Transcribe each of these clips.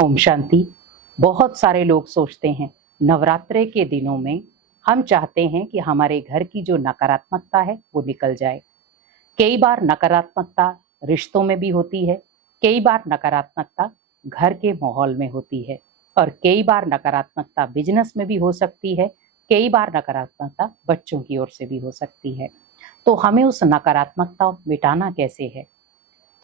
ओम शांति। बहुत सारे लोग सोचते हैं नवरात्रे के दिनों में हम चाहते हैं कि हमारे घर की जो नकारात्मकता है वो निकल जाए। कई बार नकारात्मकता रिश्तों में भी होती है, कई बार नकारात्मकता घर के माहौल में होती है और कई बार नकारात्मकता बिजनेस में भी हो सकती है, कई बार नकारात्मकता बच्चों की ओर से भी हो सकती है। तो हमें उस नकारात्मकता मिटाना कैसे है?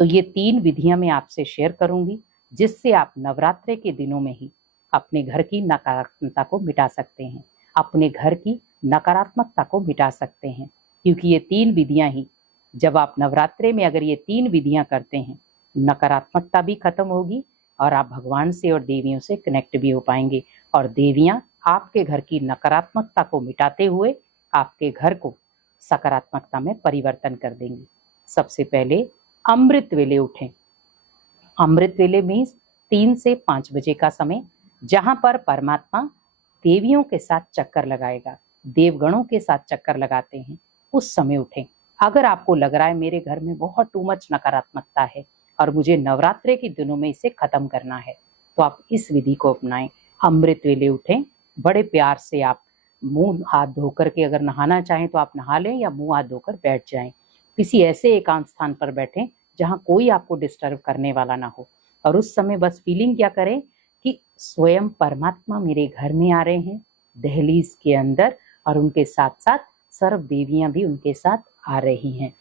तो ये 3 विधियां मैं आपसे शेयर करूंगी जिससे आप नवरात्रे के दिनों में ही अपने घर की नकारात्मकता को मिटा सकते हैं, अपने घर की नकारात्मकता को मिटा सकते हैं। क्योंकि ये 3 विधियां ही, जब आप नवरात्रे में अगर ये 3 विधियां करते हैं, नकारात्मकता भी खत्म होगी और आप भगवान से और देवियों से कनेक्ट भी हो पाएंगे और देवियां आपके घर की नकारात्मकता को मिटाते हुए आपके घर को सकारात्मकता में परिवर्तन कर देंगी। सबसे पहले अमृत वेले उठें। अमृत वेले मीन्स 3 से 5 बजे का समय, जहां पर परमात्मा देवियों के साथ चक्कर लगाएगा, देवगणों के साथ चक्कर लगाते हैं, उस समय उठें। अगर आपको लग रहा है मेरे घर में बहुत टू मच नकारात्मकता है और मुझे नवरात्रे के दिनों में इसे खत्म करना है, तो आप इस विधि को अपनाएं। अमृत वेले उठें, बड़े प्यार से आप मुंह हाथ धोकर के अगर नहाना चाहें तो आप नहा लें या मुंह हाथ धोकर बैठ जाएं। किसी ऐसे एकांत स्थान पर बैठें जहां कोई आपको डिस्टर्ब करने वाला ना हो और उस समय बस फीलिंग क्या करें कि स्वयं परमात्मा मेरे घर में आ रहे हैं दहलीज के अंदर और उनके साथ साथ सर्व देवियां भी उनके साथ आ रही हैं।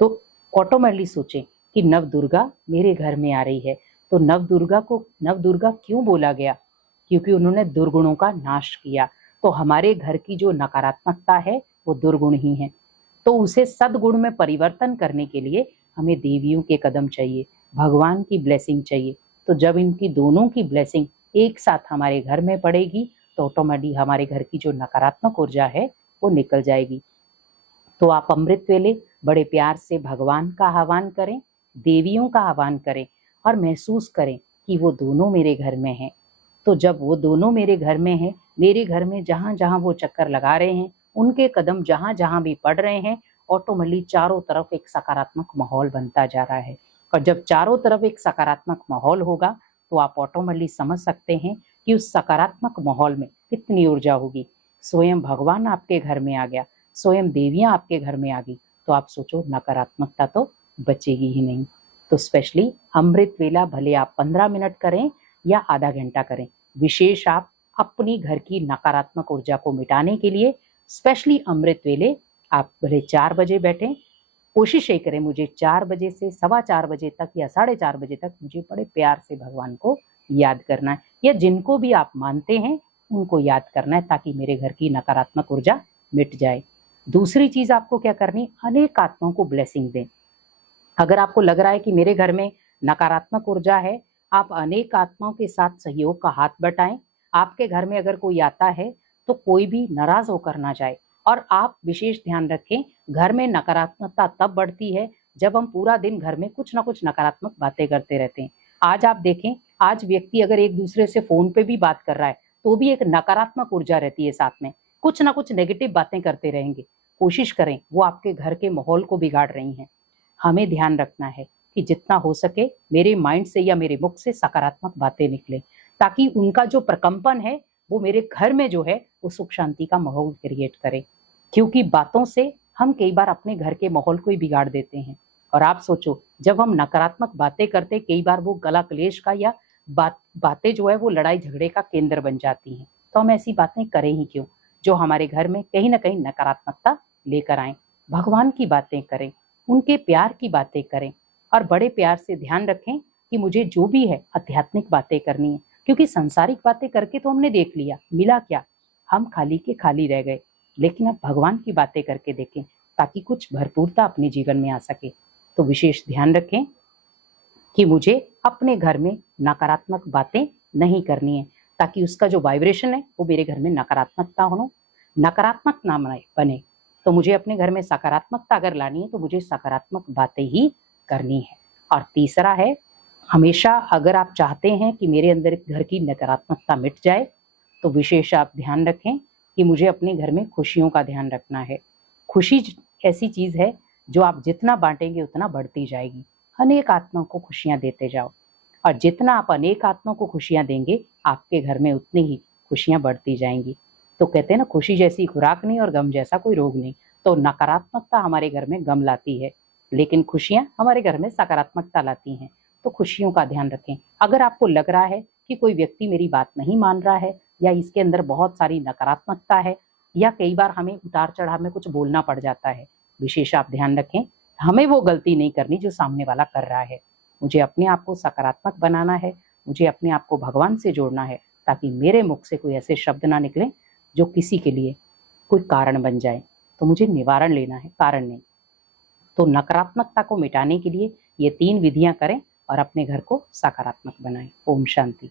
तो ऑटोमेटिकली सोचें कि नव दुर्गा मेरे घर में आ रही है। तो नव दुर्गा क्यों बोला गया? क्योंकि उन्होंने दुर्गुणों का नाश किया। तो हमारे घर की जो नकारात्मकता है वो दुर्गुण ही है, तो उसे सद्गुण में परिवर्तन करने के लिए हमें देवियों के कदम चाहिए, भगवान की ब्लेसिंग चाहिए। तो जब इनकी दोनों की ब्लेसिंग एक साथ हमारे घर में पड़ेगी तो ऑटोमेटिक हमारे घर की जो नकारात्मक ऊर्जा है वो निकल जाएगी। तो आप अमृत वेले बड़े प्यार से भगवान का आह्वान करें, देवियों का आह्वान करें और महसूस करें कि वो दोनों मेरे घर में हैं। तो जब वो दोनों मेरे घर में हैं, मेरे घर में जहां जहां वो चक्कर लगा रहे हैं, उनके कदम जहां जहां भी पड़ रहे हैं, ऑटोमेटिकली चारों तरफ एक सकारात्मक माहौल बनता जा रहा है। और जब चारों तरफ एक सकारात्मक माहौल होगा तो आप ऑटोमेटिकली समझ सकते हैं कि उस सकारात्मक माहौल में कितनी ऊर्जा होगी। स्वयं भगवान आपके घर में आ गया, स्वयं देवियां आपके घर में आ गई, तो आप सोचो नकारात्मकता तो बचेगी ही नहीं। तो स्पेशली अमृत वेला भले आप 15 मिनट करें या आधा घंटा करें, विशेष आप अपनी घर की नकारात्मक ऊर्जा को मिटाने के लिए स्पेशली अमृत वेले आप भले 4 बजे बैठें। कोशिश ये करें मुझे 4 बजे से 4:15 बजे तक या 4:30 बजे तक मुझे बड़े प्यार से भगवान को याद करना है, या जिनको भी आप मानते हैं उनको याद करना है, ताकि मेरे घर की नकारात्मक ऊर्जा मिट जाए। दूसरी चीज आपको क्या करनी, अनेक आत्माओं को ब्लेसिंग दें। अगर आपको लग रहा है कि मेरे घर में नकारात्मक ऊर्जा है, आप अनेक आत्माओं के साथ सहयोग का हाथ बटाएं। आपके घर में अगर कोई आता है तो कोई भी नाराज होकर ना जाए। और आप विशेष ध्यान रखें, घर में नकारात्मकता तब बढ़ती है जब हम पूरा दिन घर में कुछ ना कुछ नकारात्मक बातें करते रहते हैं। आज आप देखें, आज व्यक्ति अगर एक दूसरे से फोन पे भी बात कर रहा है तो भी एक नकारात्मक ऊर्जा रहती है, साथ में कुछ ना कुछ नेगेटिव बातें करते रहेंगे। कोशिश करें, वो आपके घर के माहौल को बिगाड़ रही हैं। हमें ध्यान रखना है कि जितना हो सके मेरे माइंड से या मेरे मुख से सकारात्मक बातें निकले, ताकि उनका जो प्रकंपन है वो मेरे घर में जो है वो सुख शांति का माहौल क्रिएट करे। क्योंकि बातों से हम कई बार अपने घर के माहौल को ही बिगाड़ देते हैं। और आप सोचो, जब हम नकारात्मक बातें करते, कई बार वो गला क्लेश का या बातें जो है वो लड़ाई झगड़े का केंद्र बन जाती हैं। तो हम ऐसी बातें करें ही क्यों जो हमारे घर में कहीं ना कहीं नकारात्मकता लेकर आए। भगवान की बातें करें, उनके प्यार की बातें करें और बड़े प्यार से ध्यान रखें कि मुझे जो भी है आध्यात्मिक बातें करनी है। क्योंकि सांसारिक बातें करके तो हमने देख लिया, मिला क्या, हम खाली के खाली रह गए। लेकिन अब भगवान की बातें करके देखें ताकि कुछ भरपूरता अपने जीवन में आ सके। तो विशेष ध्यान रखें कि मुझे अपने घर में नकारात्मक बातें नहीं करनी है, ताकि उसका जो वाइब्रेशन है वो मेरे घर में नकारात्मक ना बने। तो मुझे अपने घर में सकारात्मकता अगर लानी है तो मुझे सकारात्मक बातें ही करनी है। और तीसरा है, हमेशा अगर आप चाहते हैं कि मेरे अंदर घर की नकारात्मकता मिट जाए तो विशेष आप ध्यान रखें कि मुझे अपने घर में खुशियों का ध्यान रखना है। खुशी ऐसी चीज है जो आप जितना बांटेंगे उतना बढ़ती जाएगी। अनेक आत्माओं को खुशियां देते जाओ। और जितना आप अनेक आत्मा को खुशियां देंगे, आपके घर में उतनी ही खुशियां बढ़ती जाएंगी। तो कहते हैं ना, खुशी जैसी खुराक नहीं और गम जैसा कोई रोग नहीं। तो नकारात्मकता हमारे घर में गम लाती है, लेकिन खुशियां हमारे घर में सकारात्मकता लाती हैं। तो खुशियों का ध्यान रखें। अगर आपको लग रहा है कि कोई व्यक्ति मेरी बात नहीं मान रहा है, या इसके अंदर बहुत सारी नकारात्मकता है, या कई बार हमें उतार चढ़ाव में कुछ बोलना पड़ जाता है, विशेष आप ध्यान रखें, हमें वो गलती नहीं करनी जो सामने वाला कर रहा है। मुझे अपने आप को सकारात्मक बनाना है, मुझे अपने आप को भगवान से जोड़ना है, ताकि मेरे मुख से कोई ऐसे शब्द ना निकले जो किसी के लिए कोई कारण बन जाए। तो मुझे निवारण लेना है, कारण नहीं। तो नकारात्मकता को मिटाने के लिए ये 3 विधियां करें और अपने घर को सकारात्मक बनाएं। ओम शांति।